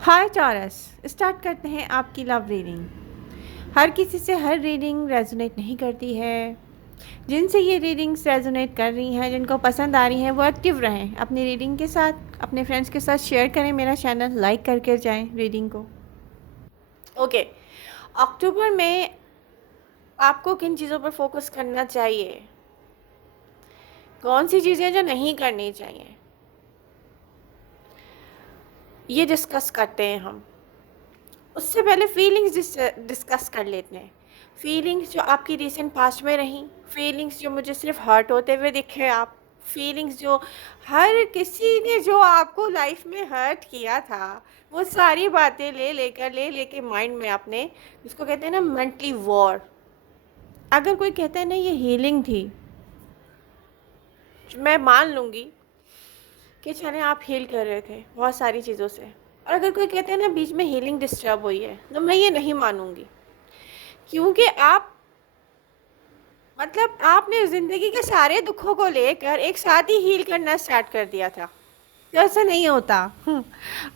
हाय taurus, start करते हैं आपकी लव रीडिंग। हर किसी से हर रीडिंग रेजोनेट नहीं करती है। जिनसे ये रीडिंग्स रेजोनेट कर रही हैं, जिनको पसंद आ रही हैं, वो एक्टिव रहें अपनी रीडिंग के साथ, अपने फ्रेंड्स के साथ शेयर करें, मेरा चैनल लाइक करके जाएं रीडिंग को। ओके, अक्टूबर में आपको किन चीज़ों पर फोकस करना चाहिए, कौन सी चीज़ें जो नहीं करनी चाहिए, ये डिस्कस करते हैं हम। उससे पहले फीलिंग्स डिस्कस कर लेते हैं। फीलिंग्स जो आपकी रिसेंट पास्ट में रहीं, फीलिंग्स जो मुझे सिर्फ हर्ट होते हुए दिखे आप, फीलिंग्स जो हर किसी ने जो आपको लाइफ में हर्ट किया था, वो सारी बातें ले लेके माइंड में आपने, जिसको कहते हैं ना मेंटली वॉर। अगर कोई कहता है ना ये हीलिंग थी, मैं मान लूँगी कि चले आप हील कर रहे थे बहुत सारी चीज़ों से। और अगर कोई कहते हैं ना बीच में हीलिंग डिस्टर्ब हुई है, तो मैं ये नहीं मानूंगी, क्योंकि आप मतलब आपने ज़िंदगी के सारे दुखों को लेकर एक साथ ही हील करना स्टार्ट कर दिया था। तो ऐसा नहीं होता।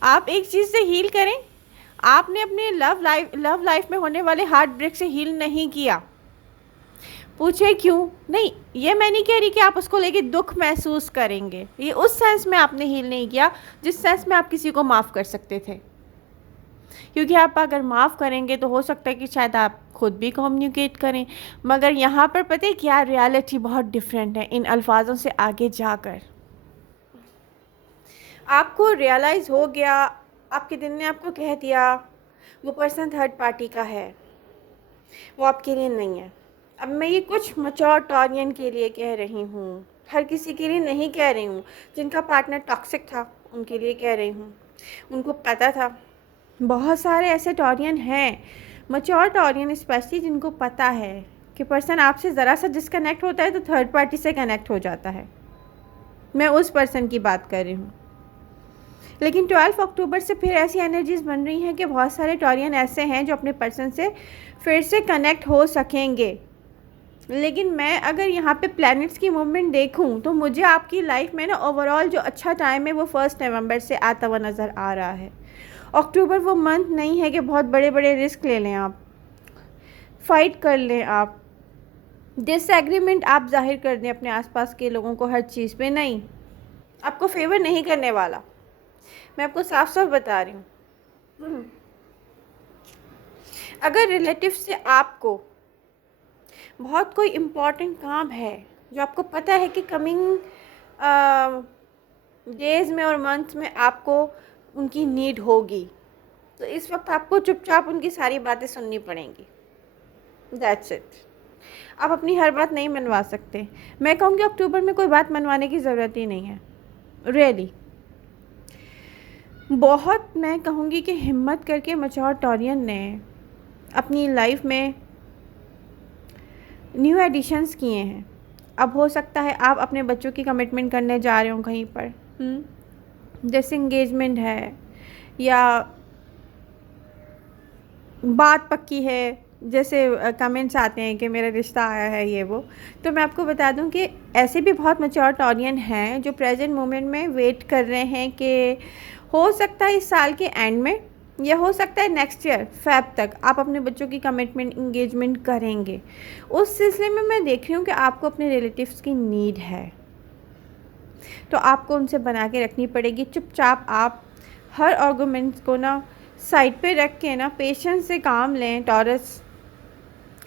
आप एक चीज़ से हील करें। आपने अपने लव लाइफ में होने वाले हार्ट ब्रेक से हील नहीं किया। पूछे क्यों? नहीं, ये मैं नहीं कह रही कि आप उसको लेके दुख महसूस करेंगे, ये उस सेंस में आपने हील नहीं किया जिस सेंस में आप किसी को माफ़ कर सकते थे। क्योंकि आप अगर माफ़ करेंगे तो हो सकता है कि शायद आप खुद भी कम्युनिकेट करें, मगर यहाँ पर पता है क्या, रियलिटी बहुत डिफरेंट है इन अल्फाजों से आगे जाकर। आपको रियलाइज़ हो गया, आपके दिल ने आपको कह दिया वो पर्सन थर्ड पार्टी का है, वो आपके लिए नहीं है। अब मैं ये कुछ मैच्योर टॉरियन के लिए कह रही हूँ, हर किसी के लिए नहीं कह रही हूँ। जिनका पार्टनर टॉक्सिक था उनके लिए कह रही हूँ, उनको पता था। बहुत सारे ऐसे टॉरियन हैं, मैच्योर टॉरियन स्पेशली, जिनको पता है कि पर्सन आपसे ज़रा सा डिस्कनेक्ट होता है तो थर्ड पार्टी से कनेक्ट हो जाता है। मैं उस पर्सन की बात कर रही हूँ। लेकिन 12 अक्टूबर से फिर ऐसी एनर्जीज बन रही हैं कि बहुत सारे टॉरियन ऐसे हैं जो अपने पर्सन से फिर से कनेक्ट हो सकेंगे। लेकिन मैं अगर यहाँ पे प्लैनेट्स की मूवमेंट देखूँ तो मुझे आपकी लाइफ में ना ओवरऑल जो अच्छा टाइम है वो 1 नवंबर से आता हुआ नज़र आ रहा है। अक्टूबर वो मंथ नहीं है कि बहुत बड़े बड़े रिस्क ले लें, आप फाइट कर लें, आप डिसएग्रीमेंट आप जाहिर कर दें अपने आसपास के लोगों को हर चीज़ पे। नहीं, आपको फेवर नहीं करने वाला, मैं आपको साफ साफ बता रही हूँ। अगर रिलेटिव से आपको बहुत कोई इम्पॉर्टेंट काम है जो आपको पता है कि कमिंग डेज़ में और मंथ्स में आपको उनकी नीड होगी, तो इस वक्त आपको चुपचाप उनकी सारी बातें सुननी पड़ेंगी। That's it. आप अपनी हर बात नहीं मनवा सकते। मैं कहूँगी अक्टूबर में कोई बात मनवाने की ज़रूरत ही नहीं है, रियली। बहुत मैं कहूँगी कि हिम्मत करके मैच्योर टॉरियन ने अपनी लाइफ में न्यू एडिशंस किए हैं। अब हो सकता है आप अपने बच्चों की कमिटमेंट करने जा रहे हो कहीं पर, जैसे इंगेजमेंट है या बात पक्की है, जैसे कमेंट्स आते हैं कि मेरा रिश्ता आया है ये वो। तो मैं आपको बता दूं कि ऐसे भी बहुत मैच्योर टॉरियन हैं जो प्रेजेंट मोमेंट में वेट कर रहे हैं कि हो सकता है इस साल के एंड में या हो सकता है नेक्स्ट ईयर फेब तक आप अपने बच्चों की कमिटमेंट इंगेजमेंट करेंगे। उस सिलसिले में मैं देख रही हूँ कि आपको अपने रिलेटिव्स की नीड है, तो आपको उनसे बना के रखनी पड़ेगी। चुपचाप आप हर आर्गूमेंट्स को ना साइड पे रख के ना पेशेंस से काम लें टॉरस।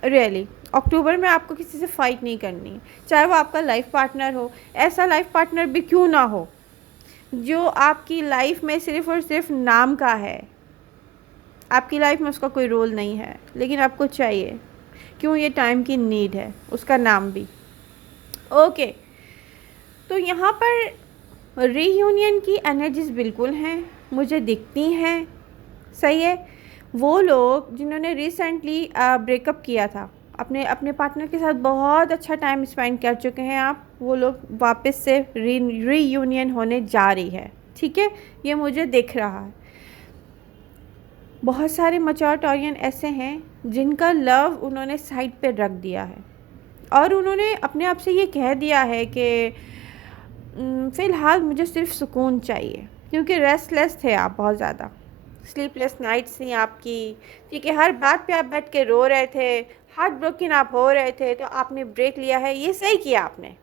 रियली अक्टूबर में आपको किसी से फ़ाइट नहीं करनी है, चाहे वो आपका लाइफ पार्टनर हो, ऐसा लाइफ पार्टनर भी क्यों ना हो जो आपकी लाइफ में सिर्फ़ और सिर्फ नाम का है। आपकी लाइफ में उसका कोई रोल नहीं है, लेकिन आपको चाहिए, क्यों, ये टाइम की नीड है, उसका नाम भी। ओके, तो यहाँ पर रीयूनियन की एनर्जीज बिल्कुल हैं, मुझे दिखती हैं। सही है, वो लोग जिन्होंने रिसेंटली ब्रेकअप किया था, अपने अपने पार्टनर के साथ बहुत अच्छा टाइम स्पेंड कर चुके हैं आप, वो लोग वापस से रीयूनियन होने जा रही है। ठीक है, ये मुझे दिख रहा है। बहुत सारे मैच्योर टॉरियन ऐसे हैं जिनका लव उन्होंने साइड पे रख दिया है और उन्होंने अपने आप से ये कह दिया है कि फ़िलहाल मुझे सिर्फ सुकून चाहिए, क्योंकि रेस्टलेस थे आप बहुत ज़्यादा। स्लीपलेस नाइट्स थी आपकी, ठीक है, हर बात पे आप बैठ के रो रहे थे, हार्ट ब्रोकन आप हो रहे थे, तो आपने ब्रेक लिया है, ये सही किया आपने।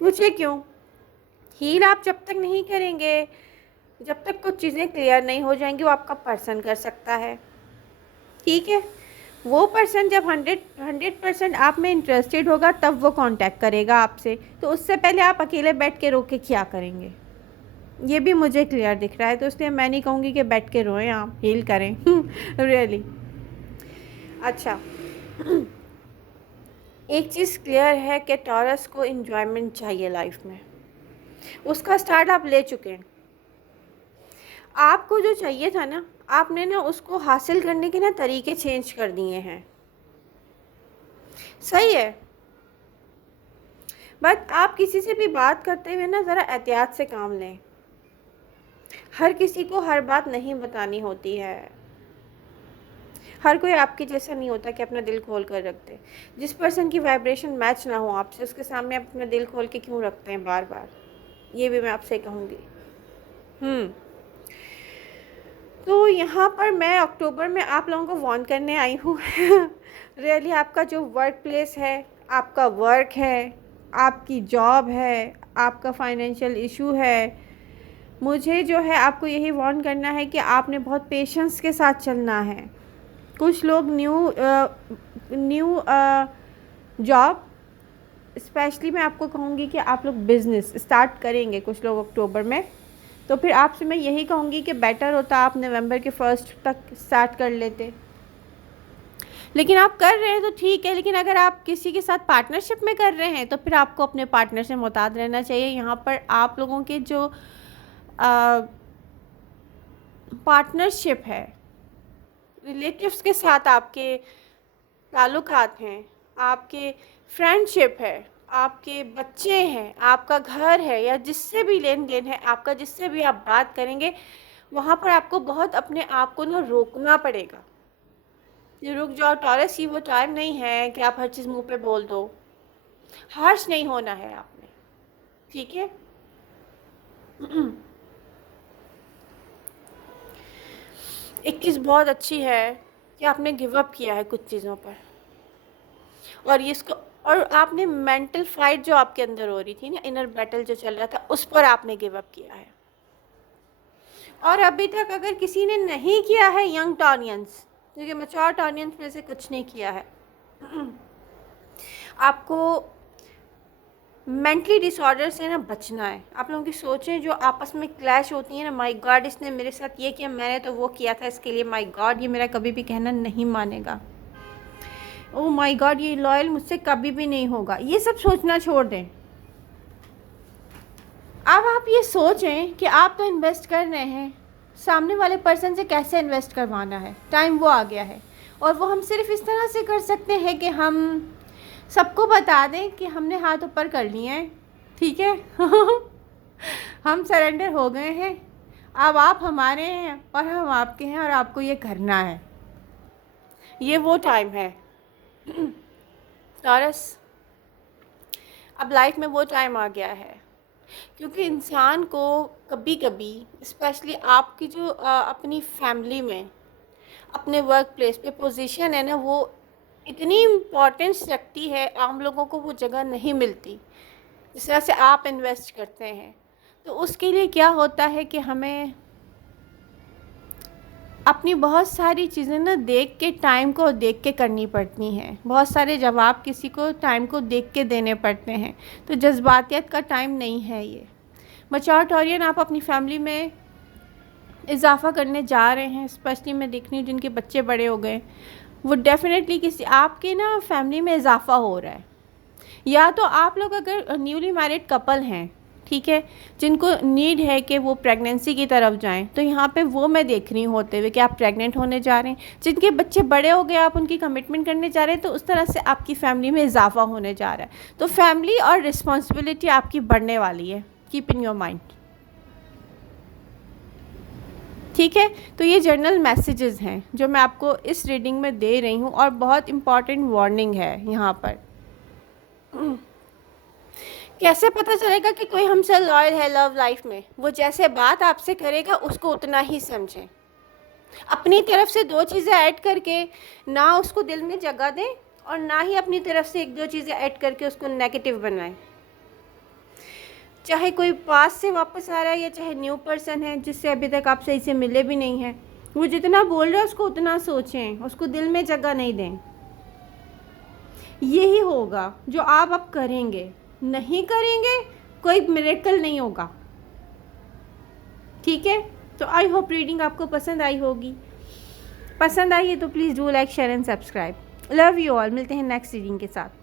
पूछिए क्यों? हील आप जब तक नहीं करेंगे, जब तक कुछ चीज़ें क्लियर नहीं हो जाएंगी, वो आपका पर्सन कर सकता है, ठीक है। वो पर्सन जब 100% आप में इंटरेस्टेड होगा तब वो कांटेक्ट करेगा आपसे, तो उससे पहले आप अकेले बैठ के रो के क्या करेंगे, ये भी मुझे क्लियर दिख रहा है। तो इसलिए मैं नहीं कहूँगी कि बैठ के रोएं, आप हील करें रियली। अच्छा एक चीज़ क्लियर है कि टॉरस को एंजॉयमेंट चाहिए लाइफ में, उसका स्टार्ट आप ले चुके हैं। आपको जो चाहिए था ना, आपने ना उसको हासिल करने के ना तरीके चेंज कर दिए हैं, सही है। बट आप किसी से भी बात करते हुए ना ज़रा एहतियात से काम लें। हर किसी को हर बात नहीं बतानी होती है, हर कोई आपके जैसा नहीं होता कि अपना दिल खोल कर रख दे। जिस पर्सन की वाइब्रेशन मैच ना हो आपसे, उसके सामने आप अपना दिल खोल के क्यों रखते हैं बार बार, ये भी मैं आपसे कहूँगी। तो यहाँ पर मैं अक्टूबर में आप लोगों को वार्न करने आई हूँ रियली आपका जो वर्क प्लेस है, आपका वर्क है, आपकी जॉब है, आपका फाइनेंशियल इशू है, मुझे जो है आपको यही वार्न करना है कि आपने बहुत पेशेंस के साथ चलना है। कुछ लोग न्यू जॉब, स्पेशली मैं आपको कहूँगी कि आप लोग बिज़नेस स्टार्ट करेंगे कुछ लोग अक्टूबर में, तो फिर आपसे मैं यही कहूँगी कि बेटर होता आप नवंबर के 1 तक स्टार्ट कर लेते। लेकिन आप कर रहे हैं तो ठीक है, लेकिन अगर आप किसी के साथ पार्टनरशिप में कर रहे हैं तो फिर आपको अपने पार्टनर से मुताद रहना चाहिए। यहाँ पर आप लोगों के जो पार्टनरशिप है, रिलेटिव्स के साथ आपके ताल्लुकात हैं, आपके फ्रेंडशिप है, आपके बच्चे हैं, आपका घर है, या जिससे भी लेन देन है आपका, जिससे भी आप बात करेंगे, वहाँ पर आपको बहुत अपने आप को ना रोकना पड़ेगा। ये रुक जाओ टॉरस, ये वो टाइम नहीं है कि आप हर चीज़ मुंह पे बोल दो, हार्श नहीं होना है आपने, ठीक है। एक चीज़ बहुत अच्छी है कि आपने गिव अप किया है कुछ चीज़ों पर, और ये इसको, और आपने मेंटल फाइट जो आपके अंदर हो रही थी ना, इनर बैटल जो चल रहा था, उस पर आपने गिव अप किया है। और अभी तक अगर किसी ने नहीं किया है, यंग टॉनियंस, क्योंकि मैच्योर टॉनियंस में से कुछ नहीं किया है, आपको मेंटली डिसऑर्डर से ना बचना है। आप लोगों की सोचें जो आपस में क्लैश होती है ना, माय गॉड इसने मेरे साथ ये किया, मैंने तो वो किया था, इसके लिए माय गॉड ये मेरा कभी भी कहना नहीं मानेगा, ओ माय गॉड ये लॉयल मुझसे कभी भी नहीं होगा, ये सब सोचना छोड़ दें। अब आप ये सोचें कि आप तो इन्वेस्ट कर रहे हैं, सामने वाले पर्सन से कैसे इन्वेस्ट करवाना है, टाइम वो आ गया है। और वो हम सिर्फ इस तरह से कर सकते हैं कि हम सबको बता दें कि हमने हाथ ऊपर कर लिए हैं, ठीक है हम सरेंडर हो गए हैं, अब आप हमारे हैं और हम आपके हैं, और आपको ये करना है। ये वो टाइम है टॉरस, अब लाइफ में वो टाइम आ गया है, क्योंकि इंसान को कभी कभी, स्पेशली आपकी जो अपनी फैमिली में, अपने वर्क प्लेस पे पोजीशन है ना, वो इतनी इम्पोर्टेंस रखती है, आम लोगों को वो जगह नहीं मिलती जिस तरह से आप इन्वेस्ट करते हैं। तो उसके लिए क्या होता है कि हमें अपनी बहुत सारी चीज़ें ना देख के, टाइम को देख के करनी पड़ती हैं, बहुत सारे जवाब किसी को टाइम को देख के देने पड़ते हैं। तो जज्बातियत का टाइम नहीं है ये। मैच्योर टॉरियन, आप अपनी फैमिली में इजाफ़ा करने जा रहे हैं, स्पेशली मैं देख रही हूँ जिनके बच्चे बड़े हो गए, वो डेफिनेटली किसी आपके ना फैमिली में इजाफ़ा हो रहा है। या तो आप लोग अगर न्यूली मैरिड कपल हैं, ठीक है, जिनको नीड है कि वो प्रेगनेंसी की तरफ जाएं, तो यहाँ पे वो मैं देख रही हूँ होते हुए कि आप प्रेग्नेंट होने जा रहे हैं। जिनके बच्चे बड़े हो गए, आप उनकी कमिटमेंट करने जा रहे हैं, तो उस तरह से आपकी फैमिली में इजाफा होने जा रहा है। तो फैमिली और रिस्पॉन्सिबिलिटी आपकी बढ़ने वाली है, कीप इन योर माइंड, ठीक है। तो ये जर्नल मैसेजेस हैं जो मैं आपको इस रीडिंग में दे रही हूँ, और बहुत इम्पॉर्टेंट वार्निंग है यहाँ पर। कैसे पता चलेगा कि कोई हमसे लॉयल है लव लाइफ में? वो जैसे बात आपसे करेगा उसको उतना ही समझें, अपनी तरफ से 2 चीज़ें ऐड करके ना उसको दिल में जगह दें और ना ही अपनी तरफ से 1-2 चीज़ें ऐड करके उसको नेगेटिव बनाएं। चाहे कोई पास से वापस आ रहा है या चाहे न्यू पर्सन है जिससे अभी तक आप सही से मिले भी नहीं हैं, वो जितना बोल रहा है उसको उतना सोचें, उसको दिल में जगह नहीं दें। यही होगा जो आप अब करेंगे। नहीं करेंगे, कोई मिरेकल नहीं होगा। ठीक है, तो आई होप रीडिंग आपको पसंद आई होगी। पसंद आई है तो please do like, share and subscribe. Love you all. मिलते हैं नेक्स्ट रीडिंग के साथ।